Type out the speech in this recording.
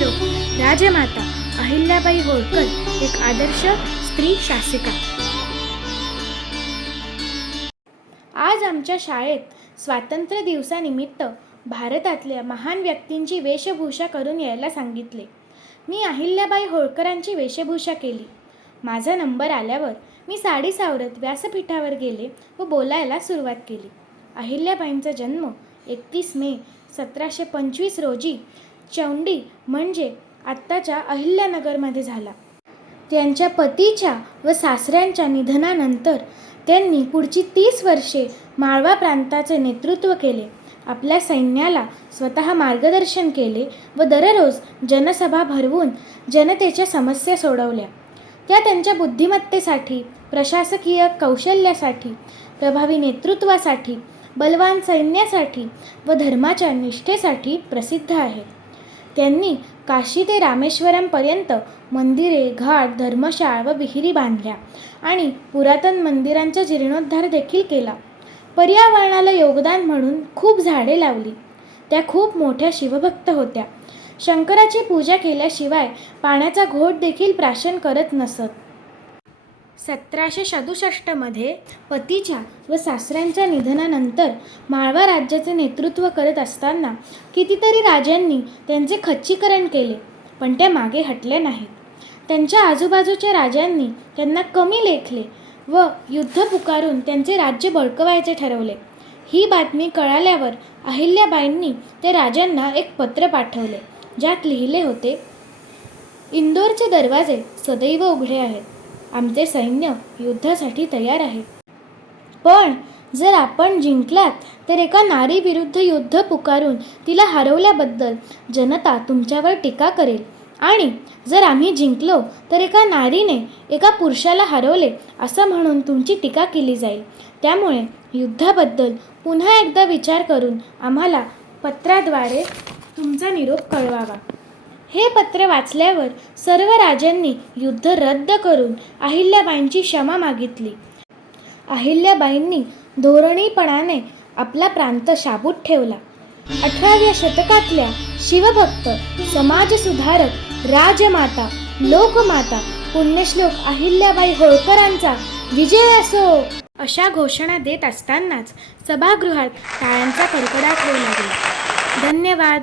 श्लोक राजमाता अहिल्याबाई होळकर एक आदर्श स्त्री शासिका. आज आमच्या शाळेत स्वातंत्र्य दिवसानिमित्त भारतातल्या महान व्यक्तींची वेशभूषा करून यायला सांगितले. मी अहिल्याबाई होळकरांची वेशभूषा केली. माझा नंबर आल्यावर मी साडी सावरत व्यासपीठावर गेले व बोलायला सुरुवात केली. अहिल्याबाईंचा जन्म एकतीस मे सतराशे पंचवीस रोजी चौंडी म्हणजे आत्ताच्या अहिल्यानगरमध्ये झाला. त्यांच्या पतीच्या व सासऱ्यांच्या निधनानंतर त्यांनी पुढची तीस वर्षे माळवा प्रांताचे नेतृत्व केले. आपल्या सैन्याला स्वतः मार्गदर्शन केले व दररोज जनसभा भरवून जनतेच्या समस्या सोडवल्या. त्या त्यांच्या बुद्धिमत्तेसाठी प्रशासकीय कौशल्यासाठी प्रभावी नेतृत्वासाठी बलवान सैन्यासाठी व धर्माच्या निष्ठेसाठी प्रसिद्ध आहेत. त्यांनी काशी ते रामेश्वरमपर्यंत मंदिरे घाट धर्मशाळा व विहिरी बांधल्या आणि पुरातन मंदिरांचा जीर्णोद्धार देखील केला. पर्यावरणाला योगदान म्हणून खूप झाडे लावली. त्या खूप मोठ्या शिवभक्त होत्या. शंकराची पूजा केल्याशिवाय पाण्याचा घोट देखील प्राशन करत नसत. सतराशे सदुसष्टमध्ये पतीच्या व सासऱ्यांच्या निधनानंतर माळवा राज्याचे नेतृत्व करत असताना कितीतरी राजांनी त्यांचे खच्चीकरण केले पण ते मागे हटले नाहीत. त्यांच्या आजूबाजूच्या राजांनी त्यांना कमी लेखले व युद्ध पुकारून त्यांचे राज्य बळकवायचे ठरवले. ही बातमी कळाल्यावर अहिल्याबाईंनी ते राजांना एक पत्र पाठवले ज्यात लिहिले होते इंदोरचे दरवाजे सदैव उघडे आहेत. आमचे सैन्य युद्धासाठी तयार आहे पण जर आपण जिंकलात तर एका नारीविरुद्ध युद्ध पुकारून तिला हरवल्याबद्दल जनता तुमच्यावर टीका करेल. आणि जर आम्ही जिंकलो तर एका नारीने एका पुरुषाला हरवले असं म्हणून तुमची टीका केली जाईल. त्यामुळे युद्धाबद्दल पुन्हा एकदा विचार करून आम्हाला पत्राद्वारे तुमचा निरोप कळवावा. हे पत्र वाचल्यावर सर्व राजांनी युद्ध रद्द करून अहिल्याबाईंची क्षमा मागितली. अहिल्याबाईंनी धोरणीपणाने आपला प्रांत शाबूत ठेवला. अठराव्या शतकातल्या शिवभक्त समाजसुधारक राजमाता लोकमाता पुण्यश्लोक अहिल्याबाई होळकरांचा विजय असो! अशा घोषणा देत असतानाच सभागृहात टाळ्यांचा कडकडाट होऊ लागला. धन्यवाद!